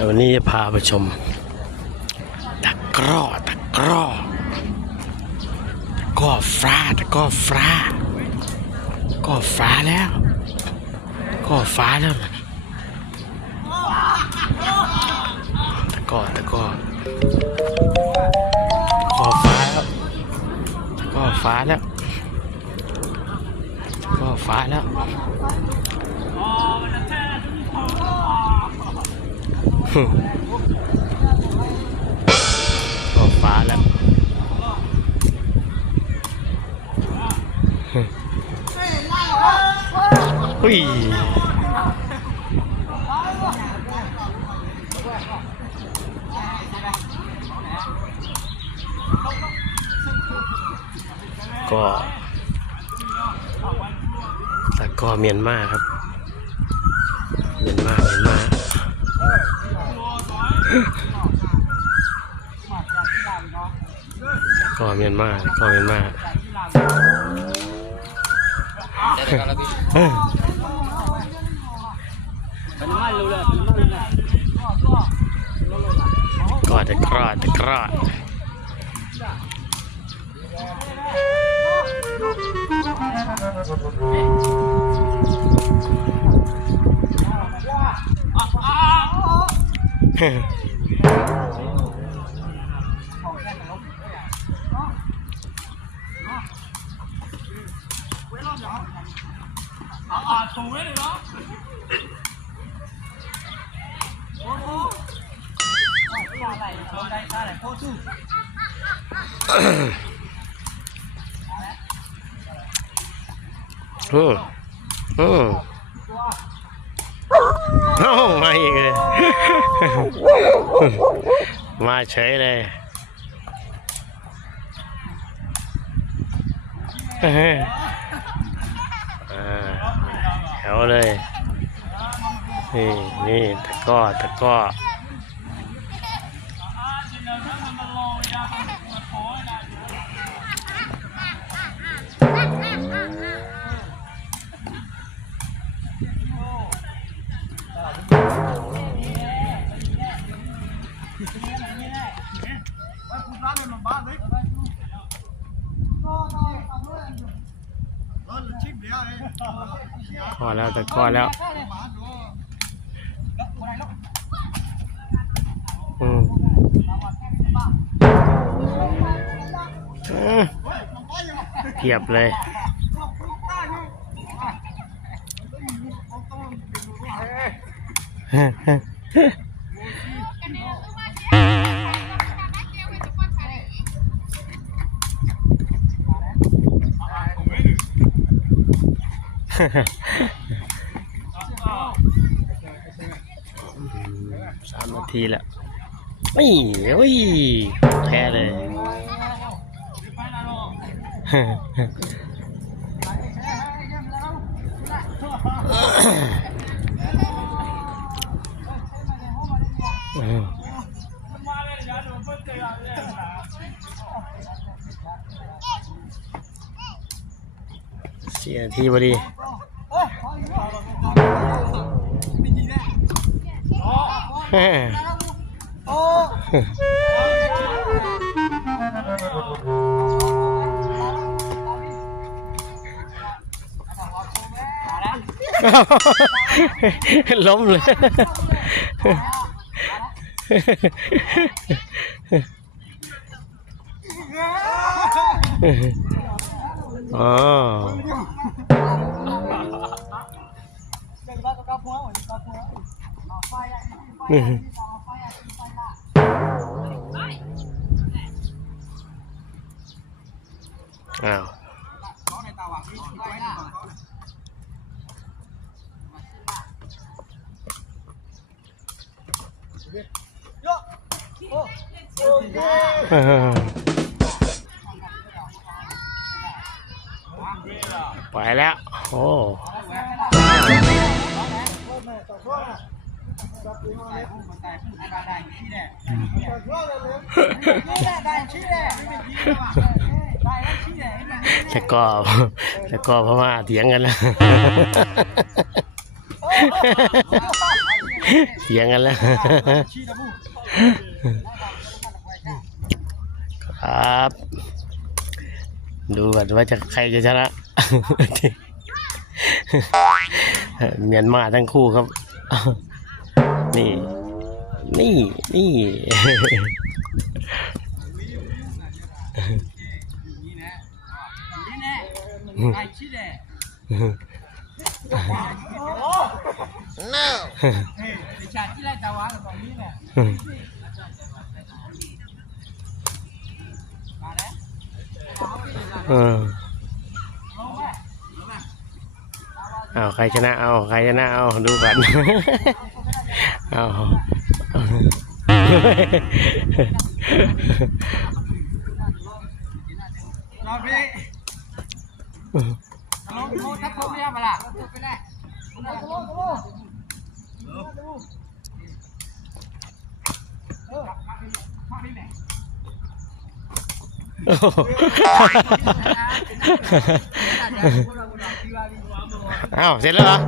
ดี๋ยววันนี้จะพาไปชม ตะกร้อตะกร้อตะก้อฟ้าตะกร้อฟ้าก้อฟ้าแล้วก้อฟ้าแล้วตะกร้อตะกร้อก้อฟ้าแล้วตะก้อฟ้าแล้วก้อฟ้าแล้ว ก็ฟ้าแล้วอุ้ยก็ตะกอเมียนมาครับ เมียนมาเมียนมา ก็เมียนมาก็เมียนมาเอ้ยก็จะกรอดจะกรอ Oh. Oh. โอ้มาอีกเลย มาเฉยเลยเฮ้ยอ่าแถวเลย นี่นี่ตะกร้อตะกร้อ แล้วตะกร้อแล้วอืมเทียบเลย สามนาทีแล้วนี่โอ้ยแพ้เลยสี่นาทีพอดี ล้มเลย อ๋อ อ้าว ไปแล้วโอ้ แล้วก็แล้วก็พม่าเถียงกันแล้วเสียงกันแล้วครับ ดูก่อนว่าจะใครจะชนะเมียนมาทั้งคู่ครับ นี่นี่เออเอาใครชนะเอาใครชนะเอาดูกันเอา รอบนี้ลงโทษทักโทษไม่ได้มาล่ะไปได้โอ้โหเอาเสร็จแล้วเหรอ